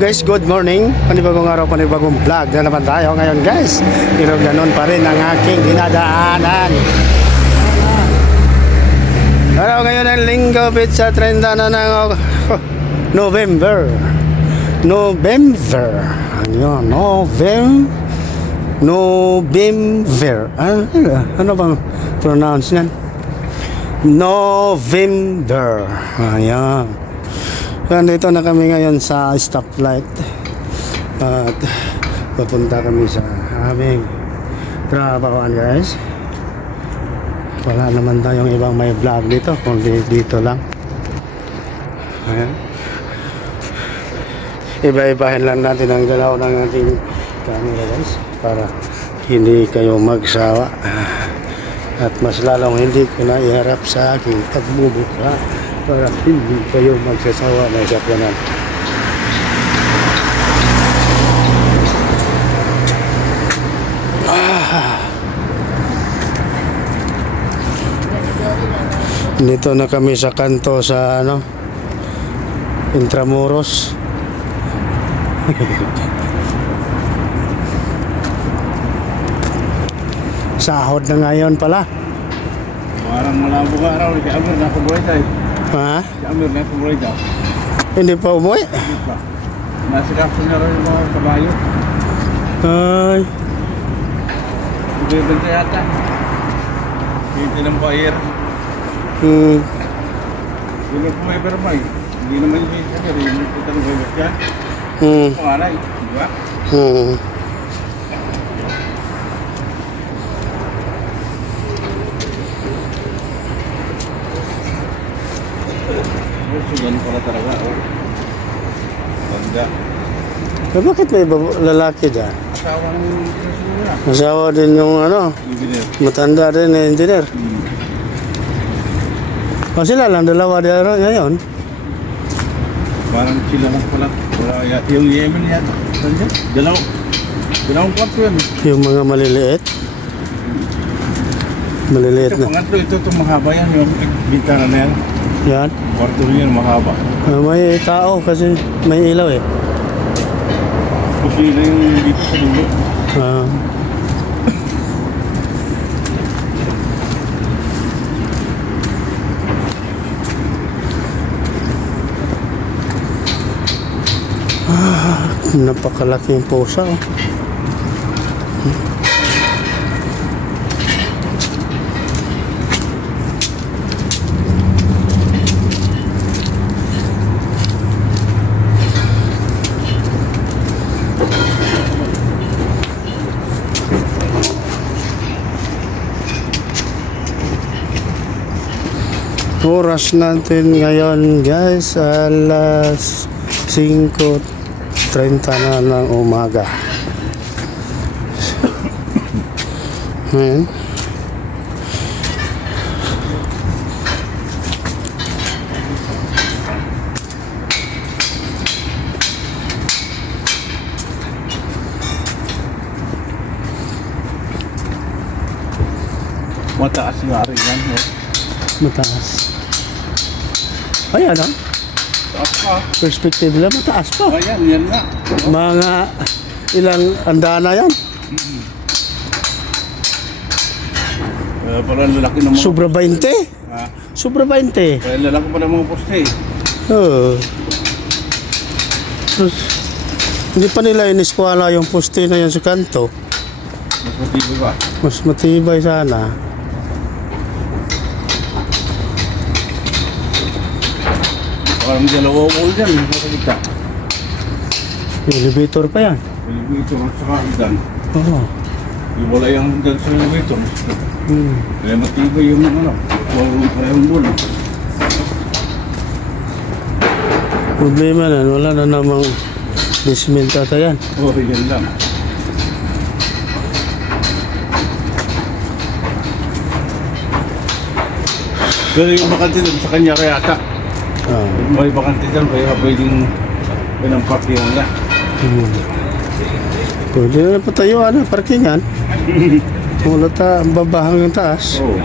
Guys, good morning. Panibagong araw, panibagong vlog na naman tayo ngayon guys. Pero ganun pa rin ang aking dinadaanan. Araw ngayon ang linggo, pizza 30 na ng November. Ayun, November. Ano bang pronounce yan? November. Ayan. Nandito na kami ngayon sa stoplight at papunta kami sa aming trabahoan guys. Wala naman tayong ibang may vlog dito kundi dito lang. Ayan. Iba-ibahin lang natin ang galaw ng ating camera guys para hindi kayo magsawa at mas lalong hindi ko na iharap sa aking pagbubuka para hindi kayo magsasawa na isapyanan. Dito na kami sa kanto sa Intramuros. Sahod na ngayon pala. Parang malabo ka araw, si Amir na kubuhay tayo. Ha? Si Amir na kubuhay tayo. Hindi pa umuwi? Hindi pa. Nasikapon na rin yung mga kabayo. Ay. Hindi ba siya yata? Hindi ng buyer. Hindi po may bermay. Hindi naman yung isa ka rin. Kita ng buyer dyan. Pangaray, di ba? Yan pala talaga, Ganda. Bakit may lalaki dyan? Asawa ng nila. Asawa din yung Engineer. matanda din na engineer. O sila lang, dalawa din ngayon. Parang sila lang pala. Yung Yemen yan. Dalawang kwarto yan. Yung mga maliliit. Maliliit Ito, na. pangatlo, ito mahaba yan. Yung bintana na yan. Yan. Kwarto rin yan, mahaba. May tao kasi may ilaw eh. Pusila yung dito sa dulo. Napakalaki yung pusa oh. Oras natin ngayon guys alas 5:30 na ng umaga. Mataas nga rin yan. Mataas. Ayan Mataas pa. perspective lang mataas pa. Ayan, yan na. Mga ilang andana yan. Parang lalaki ng mga... Sobra 20. Sobra 20. Parang lalaki pa ng mga poste. Hindi pa nila iniskwala yung poste na yan sa kanto. Mas matibay ba? Mas matibay sana. Parang dalawa wall dyan. Nakakita. Elevator pa yan. Elevator at saka hagdan. Oo. Wala yung hagdan sa elevator. Kaya matibay yung parehong wall. Problema na, wala na namang dismenta yan. Oo, yan lang. Pero yung bakante sa kanya kaya ata. May bakante dyan, kaya pwedeng parkingan niya. Pwede na patayuan parkingan. Wala ang babahang yung taas. Oo.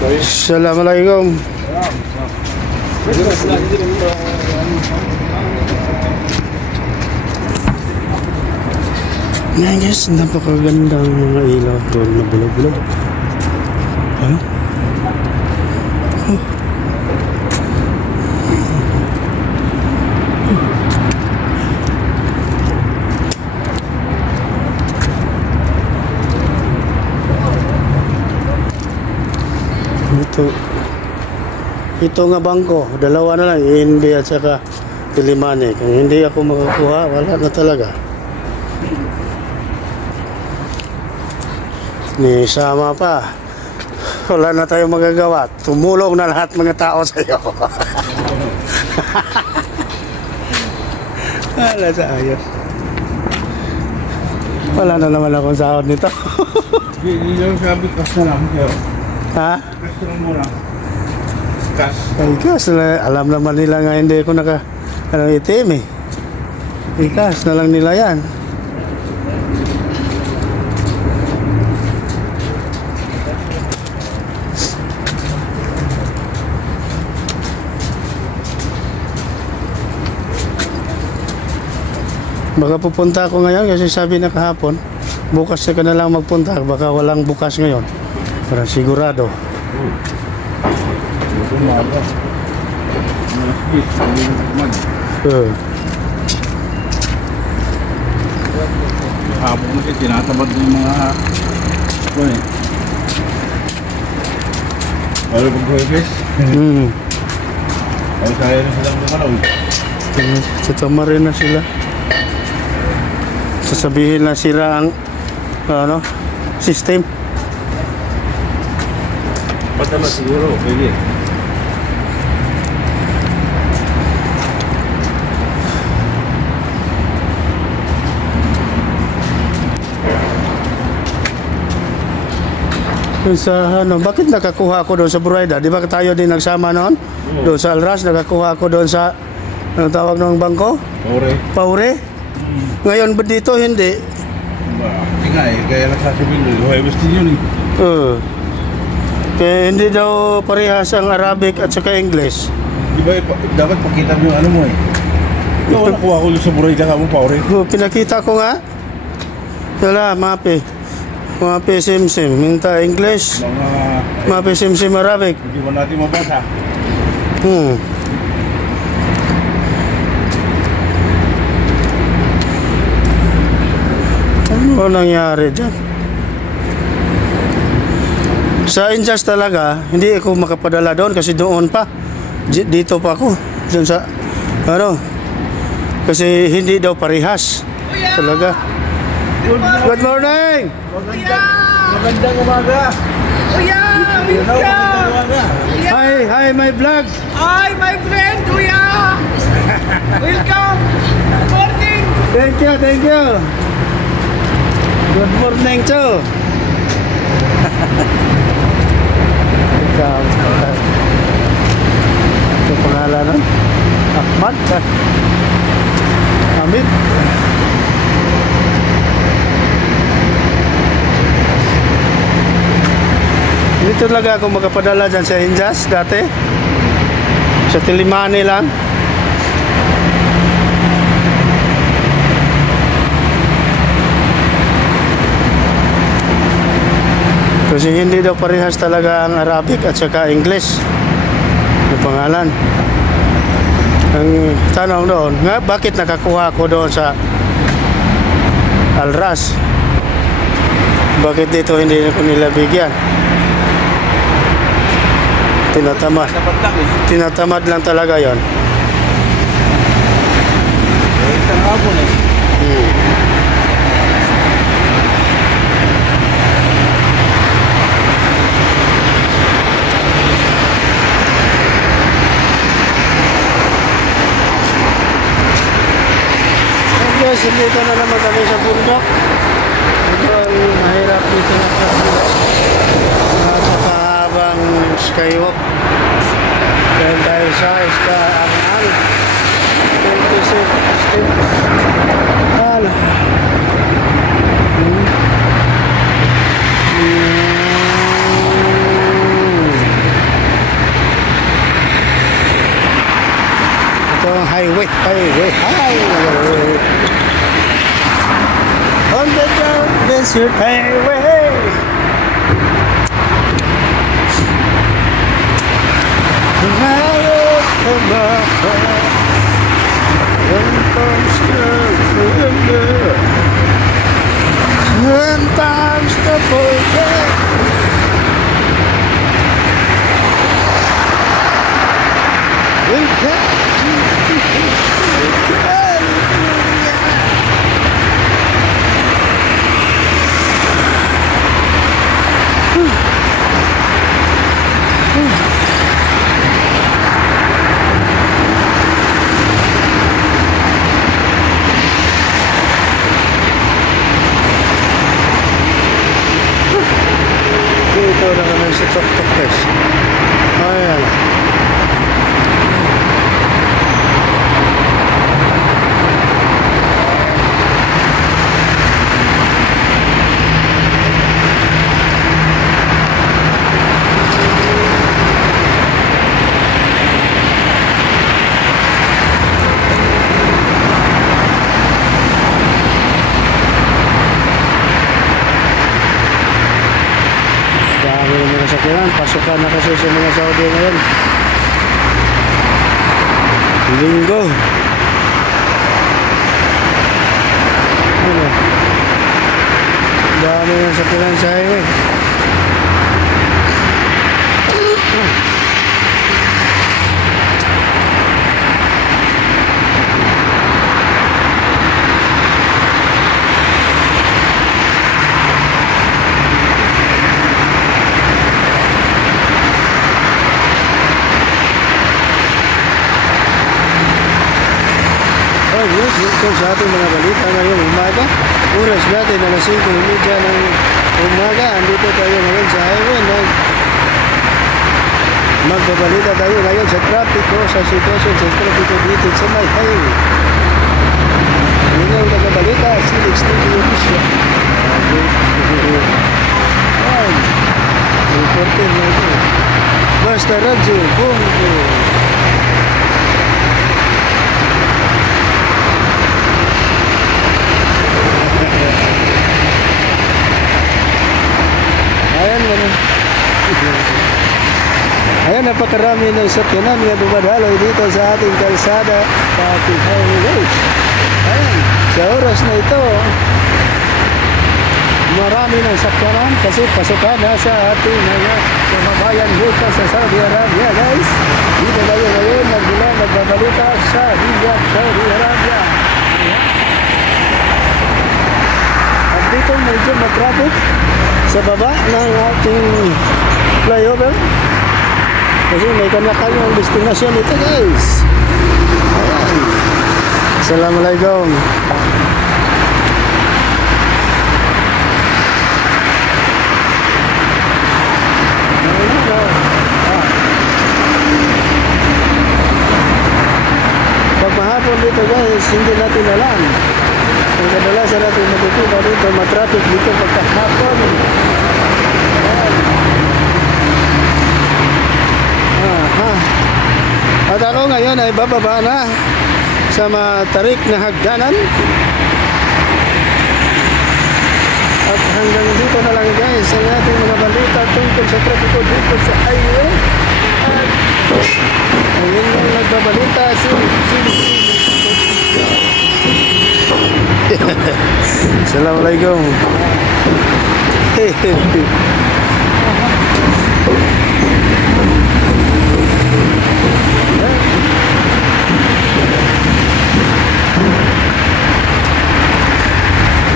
Assalamualaikum. Yan guys, napakagandang mga ilaw doon na bulog-bulog. Ano? Ito nga bangko, dalawa na lang, INB at saka Tilimani. Kung hindi ako makakuha, wala na talaga. Ni sama pa. Wala na tayong magagawa. Tumulong na lahat mga tao sa iyo. Wala sa ayos. Wala na naman akong sahod nito. Hindi lang sabi kas na lang. Ha? Kas na lang muna. Kas. Ay, kas. Alam naman nila nga hindi ko itim eh. Ikas na lang nila yan. Baka pupunta ako ngayon kasi sabi na kahapon, bukas ka na lang magpunta, baka walang bukas ngayon. Para sigurado. Habang kasi tinatabad ng mga ano pag huwes? Ay kaya na silang lumalaw. Tatama rin na sila. Sasabihin na sira ang system. Patama siguro, pwede. Sa bakit nakakuha ako doon sa Buraida? Di ba tayo din nagsama noon? Doon sa Alras, nakakuha ako doon sa anong tawag ng bangko? Paure. Ngayon ba dito hindi? Kaya nagsasabihin doon, huwes din yun eh. Kaya hindi daw parehas ang Arabic at saka English. Di ba dapat pakita mo yung ano mo eh. Ito nakuha ko sa Buraida ka mo, Paure. Pinakita ko nga. Wala, mapi. Mapi simsim, minta English. Mapi simsim Arabic. Hindi mo natin mabasa. Ano nangyari dyan? Sa Injas talaga, hindi ako makapadala doon kasi doon pa. Dito pa ako. Doon sa, kasi hindi daw parehas. Talaga. Good morning! Magandang umaga! Kuya! Welcome! Hi, my vlog! Hi, my friend! Kuya! Welcome! Good morning! Thank you! Good morning, too! Ito pangalan nun? Ahmad? Hamid? Dito talaga ako makapadala dyan sa Injas dati. Sa Tilimani lang. Kasi hindi daw parehas talaga ang Arabic at saka English. Yung pangalan. Ang tanong doon, bakit nakakuha ko doon sa Alras? Bakit dito hindi ko nila bigyan? Tinatamad lang talaga yon. Isang hapon eh. Guys, dito na naman kami sa bundok. Ito ang mahirap dito na sa bundok. Napakahabang skywalk. Dahil tayo sa Angal. 26 steps. Hala. highway. On the desert highway. Sometimes the forget. We can't. Dito na naman sa Tok-Tok guys. Ayan. Pasukan na kasi sa mga Saudi ngayon. Linggo. Ano? Dami ng sakiran sa highway. Welcome sa ating mga balita ngayong umaga. Oras natin na 5:30 ng umaga. Andito tayo ngayon sa highway. Magbabalita tayo ngayon sa trapiko, sa sitwasyon sa trapiko dito sa may highway. Yun ang nagbabalita, Silix TV Official. Reporter na ito. Basta Radyo, Bongo. Ayan, napakarami ng sakyanan nga dumadaloy dito sa ating kalsada sa ating highway. Ayan, sa oras na ito, marami ng sakyanan kasi pasukan na sa ating mga kababayan dito sa Saudi Arabia, guys. Dito tayo ngayon nagbabalita sa Riyadh, Saudi Arabia. At dito medyo matraffic sa baba ng ating flyover. Kasi may kanya-kanyang destinasyon ito, guys. Ayan. Assalamualaikum. Pag mahapon dito, guys, hindi natin alam. Ang kadalasan natin makikita dito, matraffic dito pagkahapon. At ako ngayon ay bababa na sa matarik na hagdanan. At hanggang dito na lang, guys, ang ating mga balita tungkol sa trapiko dito sa highway. At ayun yung nagbabalita Assalamualaikum.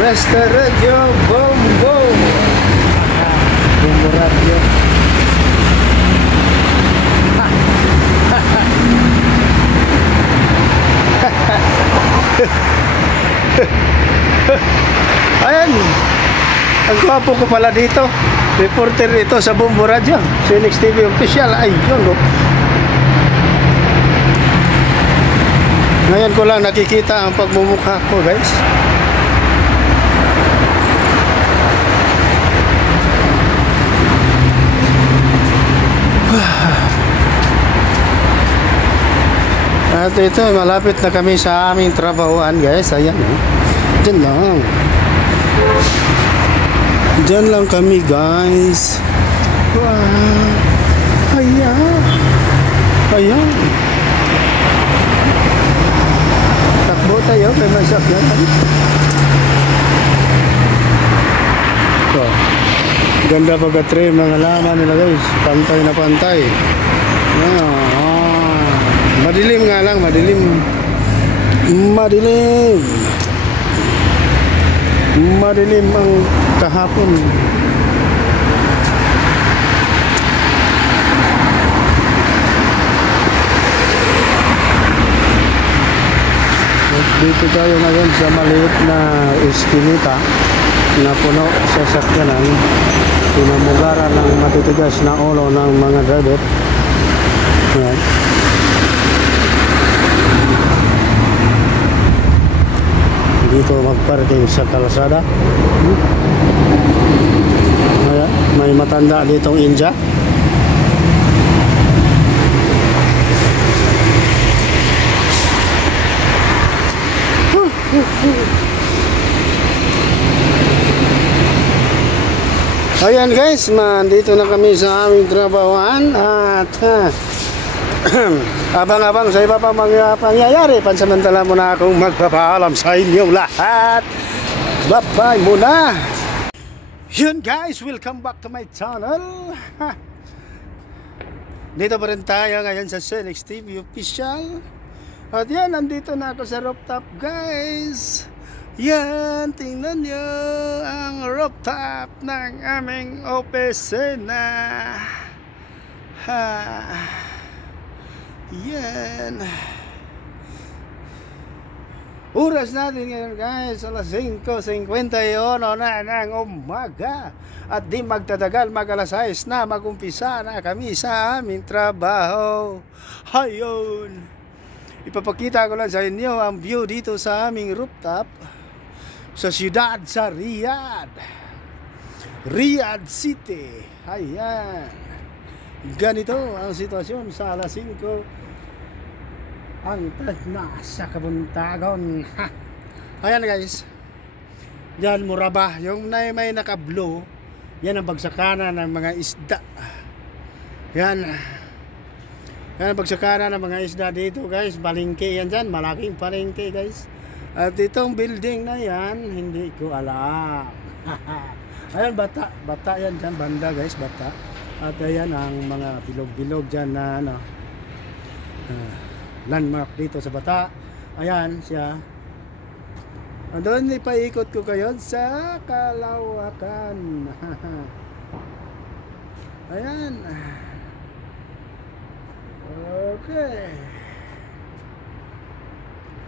Basta Radio Bongo. Bongo Radio. Ayan, ang gwapo ko pala dito. Reporter ito sa Bongo Radio, Silix TV Official. Ayun, no? Ngayon ko lang nakikita ang pagmumukha ko, guys. At ito, malapit na kami sa aming trabahoan guys. Ayan, dyan lang. Dyan lang kami guys. Wow. Ayan. Ayan. Takbo tayo, may masakyan. So, ganda pagka-trim ng halaman nila guys. Pantay na pantay. Madilim nga lang, madilim. Madilim. Madilim ang kahapon. Dito tayo ngayon sa maliit na eskinita na puno sa sakyanan. Pinamugaran ng matitigas na ulo ng mga driver. Ayan. Dito magparking sa kalsada. Ayan. May matanda ditong India. Ayan guys, dito na kami sa aming trabahoan at abang-abang sa iba pa mga pangyayari, pansamantala muna akong magpapaalam sa inyong lahat. Bye-bye muna. Yun guys, welcome back to my channel. Dito pa rin tayo ngayon sa Senex TV Official. At yan, nandito na ako sa rooftop guys. Yan, tingnan nyo ang rooftop ng aming opisina. Yan. Oras natin ngayon guys, alas 5:51 na ng umaga. At di magtatagal, mag-alas 6 na, mag-umpisa na kami sa aming trabaho. Hayon. Ipapakita ko lang sa inyo ang view dito sa aming rooftop sa siyudad sa Riyadh City. Ayan, ganito ang sitwasyon sa alas 5 ang nasa kabuntagon. Ayan guys, yan Murabah, yung may naka-blue, yan ang bagsakanan ng mga isda. Yan ang bagsakanan ng mga isda dito guys. Palengke yan dyan, malaking palengke guys. At itong building na yan, hindi ko alam. Ayan, bata yan dyan, banda guys, bata. At ayan ang mga bilog-bilog dyan na landmark dito sa bata. Ayan siya. Doon ipaikot ko kayo sa kalawakan. Ayan. Okay.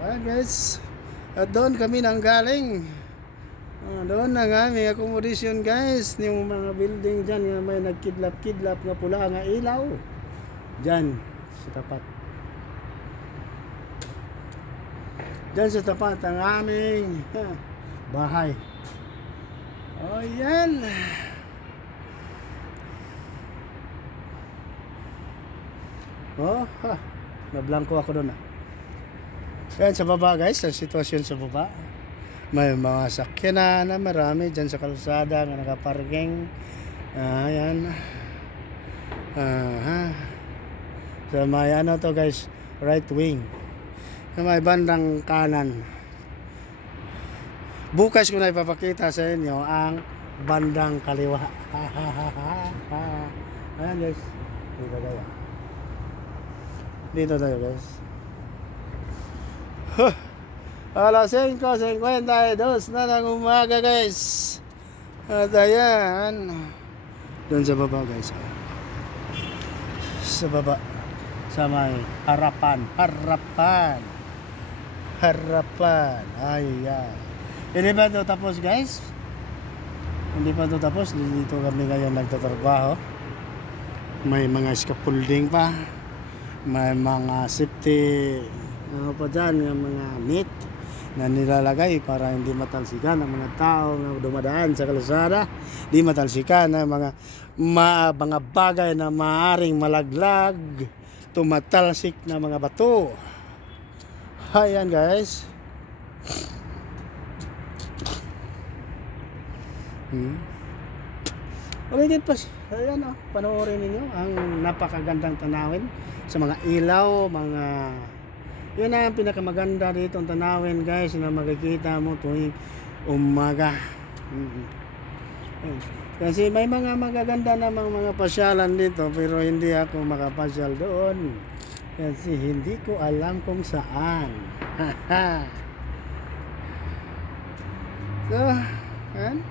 Ayan guys. At doon kami nang galing. Doon ang aming accommodation guys. Yung mga building dyan nga may nagkidlap-kidlap na pula nga ilaw. Dyan sa tapat. Dyan sa tapat ang aming bahay. O yan. Oh, nablangko ako doon. Yan sa baba guys, ang sitwasyon sa baba. May mga sakyanan na marami dyan sa kalsada na nakaparking. Ayan. So may ano to guys, right wing. Sa may bandang kanan. Bukas ko na ipapakita sa inyo ang bandang kaliwa. Ayan guys. Dito tayo. Dito tayo guys. Alas 5:52 na ng umaga guys. At ayan, doon sa baba guys, sa baba sa may harapan. Ayan. Hindi pa ito tapos guys. Hindi pa ito tapos. Dito kami ngayon nagtatrabaho. May mga scaffolding pa. May mga safety ano pa dyan, yung mga net na nilalagay para hindi matalsikan ang mga tao na dumadaan sa kalsada. Di matalsikan ang mga bagay na maaaring malaglag, tumatalsik na mga bato. Ayan guys. Ulitin pa. Ayan o, panoorin ninyo ang napakagandang tanawin sa mga ilaw, mga yun ang pinakamaganda dito ang tanawin guys na makikita mo tuwing umaga. Kasi may mga magaganda namang mga pasyalan dito pero hindi ako makapasyal doon kasi hindi ko alam kung saan. So, yan.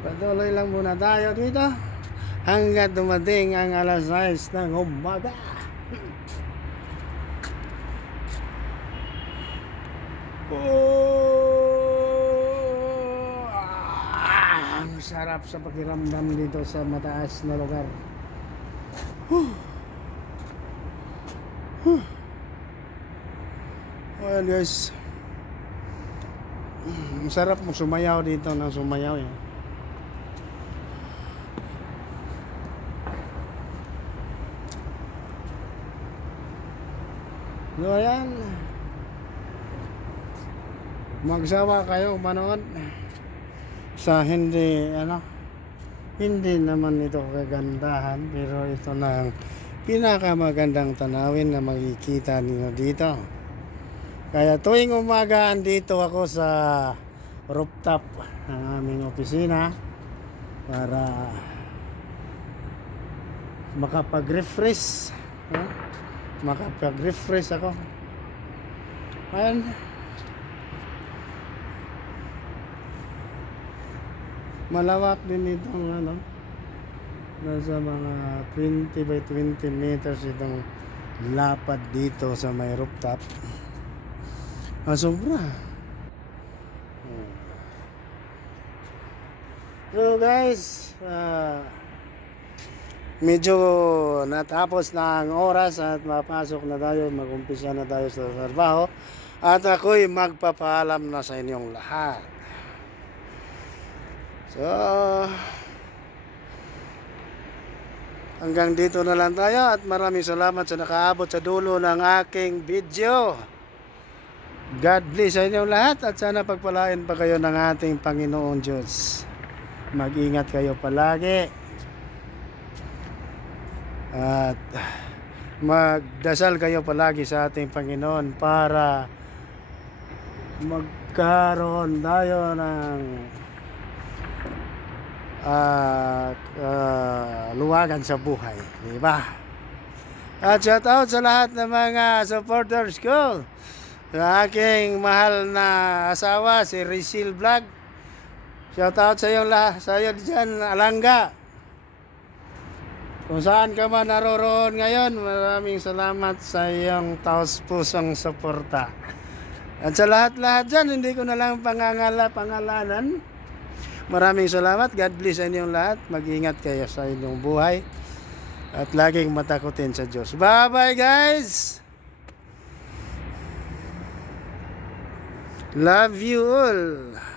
Patuloy lang muna tayo dito hanggat dumating ang alas 6 ng umaga. Ang sarap sa pakiramdam dito sa mataas na lugar. Ayan guys, ang sarap mo sumayaw dito ng sumayaw yan. So ayan, magsawa kayo manood sa hindi naman ito kagandahan pero ito na ang pinakamagandang tanawin na makikita niyo dito. Kaya tuwing umaga andito ako sa rooftop ng aming opisina para makapag-refresh ako. Ayan. Malawak din itong nasa mga 20 by 20 meters itong lapad dito sa may rooftop. Sobra. So guys, medyo natapos na ang oras at mapasok na tayo, mag-umpisa na tayo sa trabaho at ako'y magpapaalam na sa inyong lahat. So hanggang dito na lang tayo at maraming salamat sa nakaabot sa dulo ng aking video. God bless sa inyong lahat at sana pagpalain pa kayo ng ating Panginoon Diyos. Mag-ingat kayo palagi at magdasal kayo palagi sa ating Panginoon para magkaroon tayo ng luwagan sa buhay, di ba? At shout out sa lahat ng mga supporters ko, sa aking mahal na asawa si Rizil Vlog. Shout out sa iyo dyan, Alanga. Kung saan ka man naroroon ngayon, maraming salamat sa iyong taos-pusong suporta. At sa lahat-lahat dyan, hindi ko na lang pangalanan. Maraming salamat. God bless sa inyong lahat. Mag-ingat kayo sa inyong buhay. At laging matakutin sa Diyos. Bye-bye guys! Love you all!